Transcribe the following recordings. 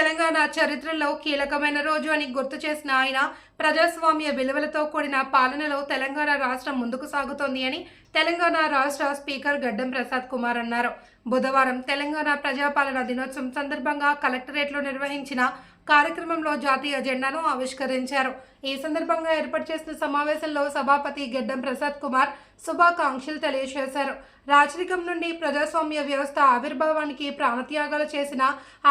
తెలంగాణ చరిత్రలో కీలకమైన రోజు అని గుర్తు చేసిన ఆయన ప్రజాస్వామ్య విలువలతో కూడిన పాలనలో తెలంగాణ రాష్ట్రం ముందుకు సాగుతోంది అని తెలంగాణ రాష్ట్ర స్పీకర్ గడ్డం ప్రసాద్ కుమార్ అన్నారు. బుధవారం తెలంగాణ ప్రజాపాలన దినోత్సవం సందర్భంగా కలెక్టరేట్లో నిర్వహించిన కార్యక్రమంలో జాతీయ జెండాను ఆవిష్కరించారు. ఈ సందర్భంగా ఏర్పాటు చేసిన సమావేశంలో సభాపతి గెడ్డం ప్రసాద్ కుమార్ శుభాకాంక్షలు తెలియజేశారు. రాచరికం నుండి ప్రజాస్వామ్య వ్యవస్థ ఆవిర్భావానికి ప్రాణత్యాగాలు చేసిన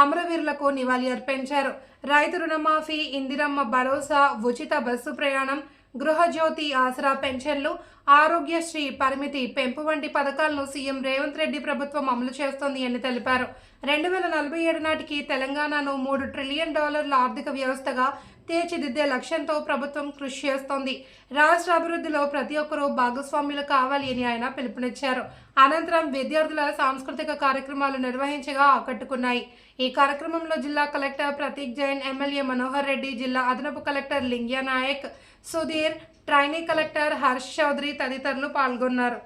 అమరవీరులకు నివాళి అర్పించారు. రైతు రుణమాఫీ ఇందిరమ్మ భరోసా ఉచిత బస్సు ప్రయాణం గృహజ్యోతి ఆసరా పెన్షన్లు ఆరోగ్యశ్రీ పరిమితి పెంపు వంటి పథకాలను సీఎం రేవంత్ రెడ్డి ప్రభుత్వం అమలు చేస్తోంది అని తెలిపారు. రెండు వేల నలభై ఏడు నాటికి తెలంగాణను మూడు ట్రిలియన్ డాలర్ల ఆర్థిక వ్యవస్థగా తీర్చిదిద్దే లక్ష్యంతో ప్రభుత్వం కృషి చేస్తోంది. రాష్ట్ర అభివృద్ధిలో ప్రతి ఒక్కరూ భాగస్వాములు కావాలి అని ఆయన పిలుపునిచ్చారు. అనంతరం విద్యార్థుల సాంస్కృతిక కార్యక్రమాలు నిర్వహించగా ఆకట్టుకున్నాయి. ఈ కార్యక్రమంలో జిల్లా కలెక్టర్ ప్రతీక్ జైన్ ఎమ్మెల్యే మనోహర్ రెడ్డి జిల్లా అదనపు collector Lingya Nayak Sudheer trainee collector Harsh Chaudhary తదితరులు పాల్గొన్నారు.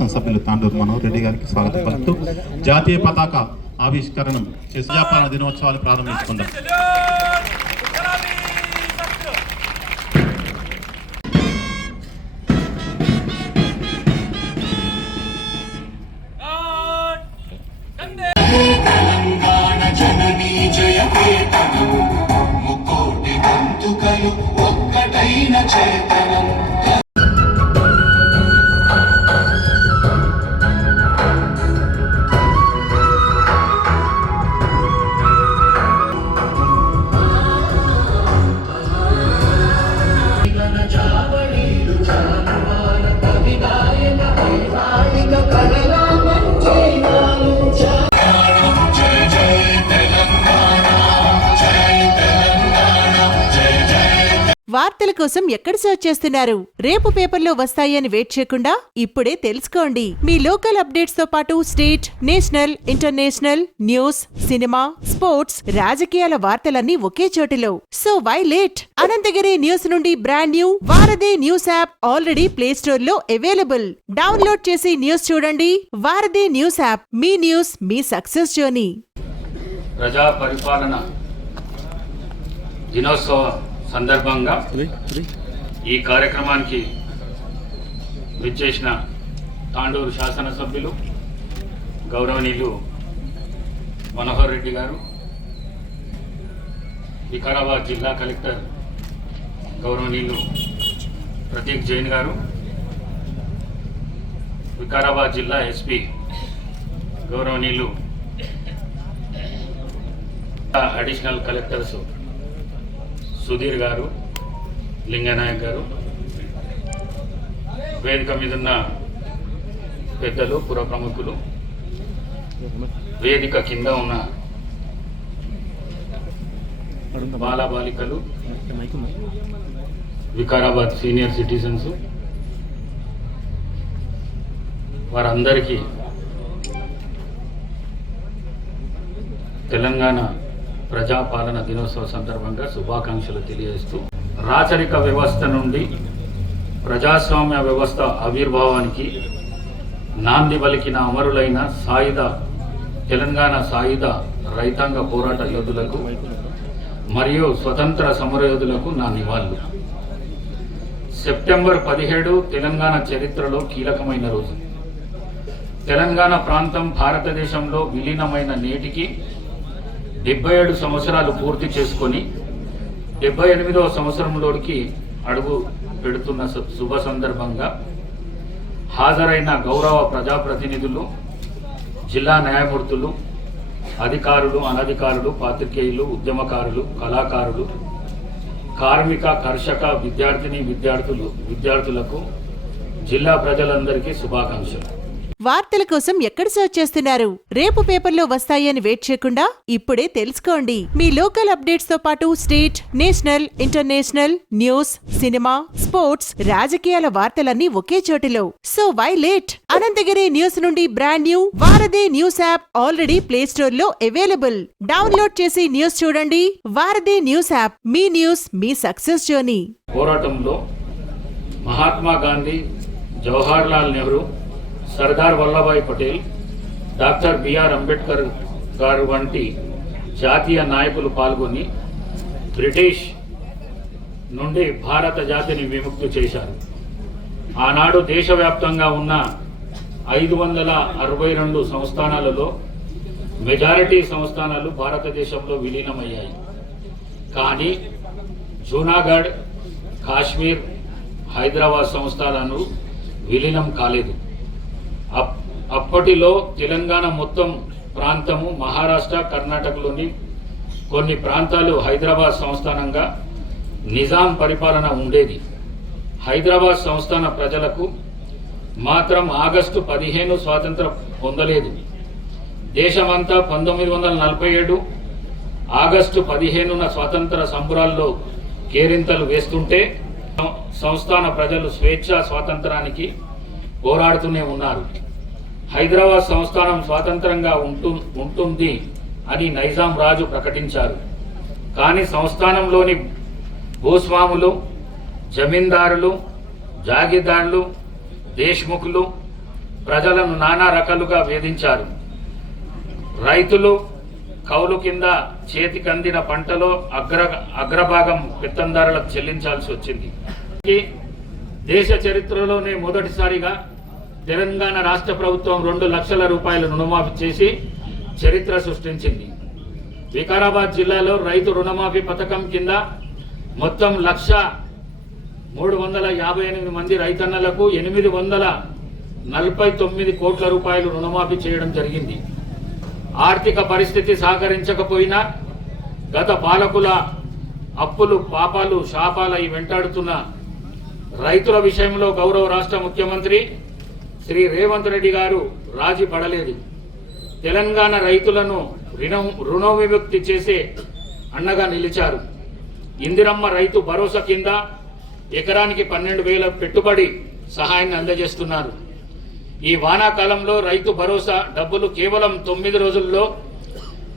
శాసనసభ్యులు తాండూరు మనోహర్ రెడ్డి గారికి స్వాగతం పలుకుతూ జాతీయ పతాక ఆవిష్కరణం చేసి వ్యాపార దినోత్సవాలు ప్రారంభించుకుందాం. వార్తల కోసం ఎక్కడ సర్చ్ చేస్తున్నారు? రేపు పేపర్లో వస్తాయని వెయిట్ చేయకుండా ఇప్పుడే తెలుసుకోండి. మీ లోకల్ అప్డేట్స్తో పాటు state national international news cinema sports రాజకీయాల వార్తలన్నీ ఒకే చోటిలో. So why late Ananthagiri news నుండి brand new Varadhi news app already play స్టోర్లో అవైలబుల్ డౌన్లోడ్ చేసి న్యూస్ చూడండి. వారధి న్యూస్ యాప్ మీ న్యూస్ మీ సక్సెస్ జర్నీ ప్రజా పరిపాలన సందర్భంగా ఈ కార్యక్రమానికి విచ్చేసిన తాండూరు శాసనసభ్యులు గౌరవనీయులు మనోహర్ రెడ్డి గారు వికారాబాద్ జిల్లా కలెక్టర్ గౌరవనీయులు ప్రతీక్ జైన్ గారు వికారాబాద్ జిల్లా ఎస్పీ గౌరవనీయులు అడిషనల్ కలెక్టర్స్ సుధీర్ గారు లింగనాయక్ గారు వేదిక మీద ఉన్న పెద్దలు పుర ప్రముఖులు వేదిక కింద ఉన్న బాలబాలికలు వికారాబాద్ సీనియర్ సిటిజన్స్ వారందరికీ తెలంగాణ ప్రజాపాలన దినోత్సవ సందర్భంగా శుభాకాంక్షలు తెలియజేస్తూ రాచరిక వ్యవస్థ నుండి ప్రజాస్వామ్య వ్యవస్థ ఆవిర్భావానికి నాంది పలికిన అమరులైన సాయుధ తెలంగాణ సాయుధ రైతాంగ పోరాట యోధులకు మరియు స్వతంత్ర సమరయోధులకు నా నివాళులు. సెప్టెంబర్ పదిహేడు తెలంగాణ చరిత్రలో కీలకమైన రోజు. తెలంగాణ ప్రాంతం భారతదేశంలో విలీనమైన నేటికి డెబ్బై ఏడు సంవత్సరాలు పూర్తి చేసుకొని డెబ్బై ఎనిమిదవ సంవత్సరంలోకి అడుగు పెడుతున్న సు- శుభ సందర్భంగా హాజరైన గౌరవ ప్రజాప్రతినిధులు జిల్లా న్యాయమూర్తులు అధికారులు అనధికారులు పాత్రికేయులు ఉద్యమకారులు కళాకారులు కార్మిక కర్షక విద్యార్థిని విద్యార్థులు విద్యార్థులకు జిల్లా ప్రజలందరికీ శుభాకాంక్షలు. వార్తల కోసం ఎక్కడ సర్చ్ చేస్తున్నారు? రేపు పేపర్లో వస్తాయని వెయిట్ చేయకుండా ఇప్పుడే తెలుసుకోండి. మీ లోకల్ అప్డేట్స్తో పాటు state national international news cinema sports రాజకీయాల వార్తలన్నీ ఒకే చోటిలో. So why late Ananthagiri news నుండి brand new Varadhi news app already play స్టోర్లో అవైలబుల్ డౌన్లోడ్ చేసి న్యూస్ చూడండి. వారధి న్యూస్ యాప్ మీ న్యూస్ మీ సక్సెస్ జర్నీ పోరాటంలో Mahatma Gandhi Jawaharlal Nehru Sardar Vallabhbhai Patel doctor B R Ambedkar గారు వంటి జాతీయ నాయకులు పాల్గొని బ్రిటిష్ నుండి భారత జాతిని విముక్తి చేశారు. ఆనాడు దేశవ్యాప్తంగా ఉన్న ఐదు వందల అరవై రెండు సంస్థానాలలో మెజారిటీ సంస్థానాలు భారతదేశంలో విలీనమయ్యాయి. కానీ జూనాగఢ్ కాశ్మీర్ హైదరాబాద్ సంస్థానాలు విలీనం కాలేదు. అప్పటిలో తెలంగాణ మొత్తం ప్రాంతము మహారాష్ట్ర కర్ణాటకలోని కొన్ని ప్రాంతాలు హైదరాబాద్ సంస్థానంగా నిజాం పరిపాలన ఉండేది. హైదరాబాద్ సంస్థాన ప్రజలకు మాత్రం ఆగస్టు పదిహేను స్వాతంత్రం పొందలేదు. దేశమంతా పంతొమ్మిది వందల నలభై ఏడు ఆగస్టు పదిహేనున స్వాతంత్ర సంబురాల్లో కేరింతలు వేస్తుంటే సం- సంస్థాన ప్రజలు స్వేచ్ఛ స్వాతంత్రానికి పోరాడుతూనే ఉన్నారు. హైదరాబాద్ సంస్థానం స్వాతంత్రంగా ఉంటు ఉంటుంది అని నైజాం రాజు ప్రకటించారు. కానీ సంస్థానంలోని భూస్వాములు జమీందారులు జాగీర్దారులు దేశ్ముఖులు ప్రజలను నానా రకాలుగా వేధించారు. రైతులు కౌలు కింద చేతికందిన పంటలో అగ్ర అగ్రభాగం పెత్తందారులకు చెల్లించాల్సి వచ్చింది. ఈ దేశ చరిత్రలోనే మొదటిసారిగా తెలంగాణ రాష్ట్ర ప్రభుత్వం రెండు లక్షల రూపాయలు రుణమాఫీ చేసి చరిత్ర సృష్టించింది. వికారాబాద్ జిల్లాలో రైతు రుణమాఫీ పథకం కింద మొత్తం లక్ష మూడు వందల యాభై ఎనిమిది మంది రైతన్నలకు ఎనిమిది వందల నలభై తొమ్మిది కోట్ల రూపాయలు రుణమాఫీ చేయడం జరిగింది. ఆర్థిక పరిస్థితి సహకరించకపోయినా గత పాలకుల అప్పులు పాపాలు శాపాలు వెంటాడుతున్న రైతుల విషయంలో గౌరవ రాష్ట్ర ముఖ్యమంత్రి శ్రీ రేవంత్ రెడ్డి గారు రాజీ పడలేదు. తెలంగాణ రైతులను రుణం రుణ విముక్తి చేసే అండగా నిలిచారు. ఇందిరమ్మ రైతు భరోసా కింద ఎకరానికి పన్నెండు వేల పెట్టుబడి సహాయాన్ని అందజేస్తున్నారు. ఈ వానాకాలంలో రైతు భరోసా డబ్బులు కేవలం తొమ్మిది రోజుల్లో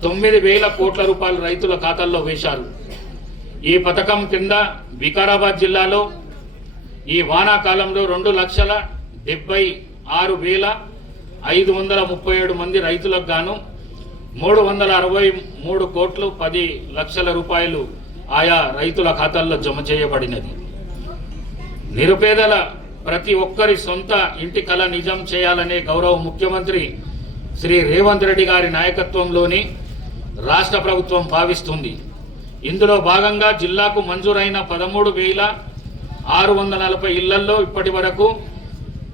తొమ్మిది వేల కోట్ల రూపాయలు రైతుల ఖాతాల్లో వేశారు. ఈ పథకం కింద వికారాబాద్ జిల్లాలో ఈ వానాకాలంలో రెండు లక్షల డెబ్బై ఆరు వేల ఐదు వందల ముప్పై ఏడు మంది రైతులకు గాను మూడు వందల అరవై మూడు కోట్లు పది లక్షల రూపాయలు ఆయా రైతుల ఖాతాల్లో జమ చేయబడినది. నిరుపేదల ప్రతి ఒక్కరి సొంత ఇంటి కళ నిజం చేయాలనే గౌరవ ముఖ్యమంత్రి శ్రీ రేవంత్ రెడ్డి గారి నాయకత్వంలోని రాష్ట్ర ప్రభుత్వం భావిస్తుంది. ఇందులో భాగంగా జిల్లాకు మంజూరైన పదమూడు వేల ఆరు వందల నలభై ఇళ్ళలో ఇప్పటి వరకు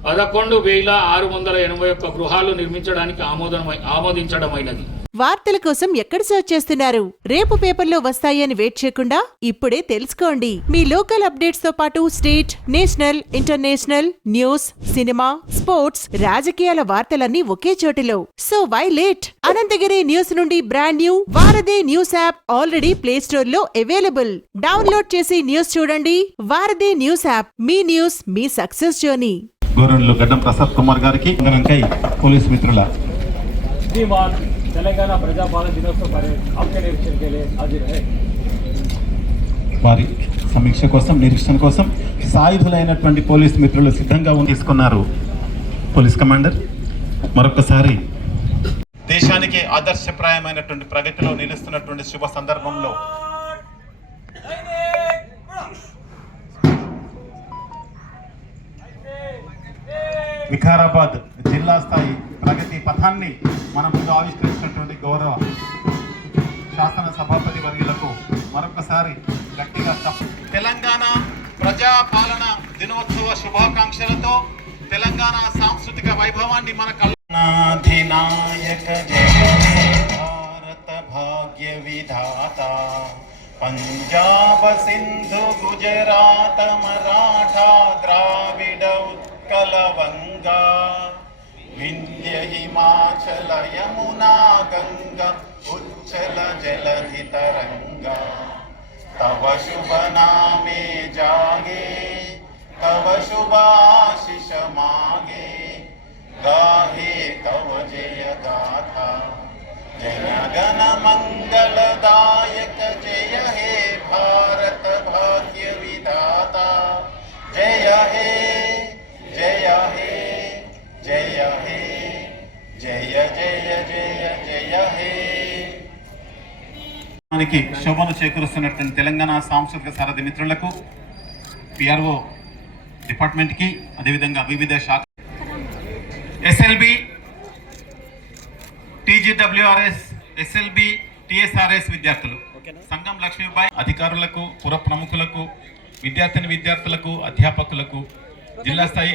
పదకొండు వేల ఆరు వందల ఎనభై ఒక్క గృహాలు నిర్మించడానికి ఆమోదమై ఆమోదించడమైనది. వార్తల కోసం ఎక్కడ సర్చ్ చేస్తున్నారు? రేపు పేపర్లో వస్తాయని వెయిట్ చేయకుండా ఇప్పుడే తెలుసుకోండి. మీ లోకల్ అప్డేట్స్తో పాటు state national international news cinema sports రాజకీయాల వార్తలన్నీ ఒకే చోటిలో. So why late Ananthagiri news నుండి brand new Varadhi news app already play స్టోర్లో అవైలబుల్ డౌన్లోడ్ చేసి న్యూస్ చూడండి. Varadhi news app. మీ న్యూస్ మీ సక్సెస్ జర్నీ గౌరవనీయులు గడ్డం ప్రసాద్ కుమార్ గారికి వందనంకై పోలీస్ మిత్రుల తెలంగాణ వారి సమీక్ష కోసం నిరీక్షణ కోసం సాయుధులైనటువంటి పోలీస్ మిత్రులు సిద్ధంగా తీసుకున్నారు పోలీస్ కమాండర్. మరొకసారి దేశానికి ఆదర్శప్రాయమైనటువంటి ప్రగతిలో నిలుస్తున్నటువంటి శుభ సందర్భంలో వికారాబాద్ జిల్లా స్థాయి ప్రగతి పథాన్ని మన ముందు ఆవిష్కరించినటువంటి గౌరవ శాసన సభాపతి వర్యులకు మరొకసారి గట్టిగా తెలంగాణ ప్రజా పాలన దినోత్సవ శుభాకాంక్షలతో తెలంగాణ సాంస్కృతిక వైభవాన్ని మన కల్నాధినాయక భారత భాగ్య విధాత. పంజాబ సింధు గుజరాత మరాఠా ద్రావిడ लवङ्गा विन्द्य हिमाचल यमुना गङ्गा उच्छल जलधि तव शुभ नामे जागे, तव शुभाशिष मागे। गाहे तव जय गाथा, जन गण मङ्गलदा మనకి శోభను చేకూరుస్తున్నటువంటి తెలంగాణ సాంస్కృతిక సారథి మిత్రులకు పిఆర్ఓ డిపార్ట్మెంట్కి అదేవిధంగా వివిధ శాఖ ఎస్ఎల్బి టీజీడబ్ల్యూఆర్ఎస్ ఎస్ఎల్బి టిఎస్ఆర్ఎస్ విద్యార్థులు. సంఘం లక్ష్మీబాయి అధికారులకు పుర ప్రముఖులకు విద్యార్థిని విద్యార్థులకు అధ్యాపకులకు జిల్లా స్థాయి